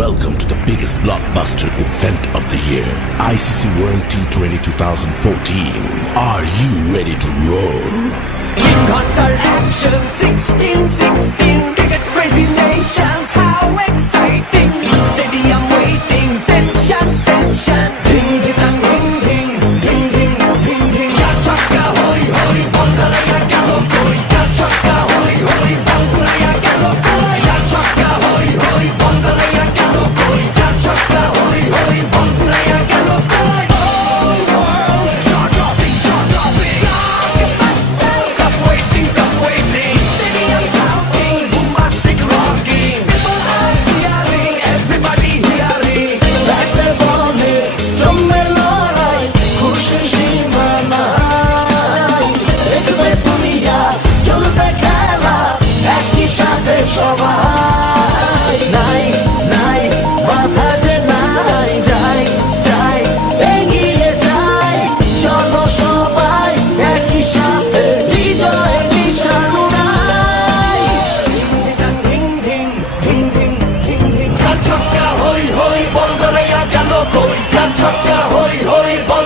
Welcome to the biggest blockbuster event of the year, ICC World T20 2014. Are you ready to roar? Hunter action 16-16, cricket crazy nations, how exciting! Stadium waiting, tension, tension. Ding ding ding ding ding ding ding ding. Ya chakka hoi hoi, Bangalaya gelo koi. Ya chakka hoi hoi, Bangalaya gelo koi. Ya chakka hoi hoi, Bangalaya gelo koi. Ya chakka hoi hoi, Bangalaya gelo koi. Oh world, jaw dropping, jaw dropping. Blockbuster, cup waiting, cup waiting. Stadium shouting, bombastic rocking. People are cheering, everybody hearing. Like the ball, জমে লড়াই, খুশি সীমা নাই। দেখবে দুনিয়া, চলবে খেলা, একই সাথে সবাই। নাই নাই বাধা যে নাই, যাই যাই এগিয়ে যাই। চলো সবাই একই সাথে বিজয়ের নিশান উড়াই। ধিং ধিং ধিং ধিং ধিং ধিং। চার ছক্কা হই হই, বল করে গেল কই। চার ছক্কা হই হই, বল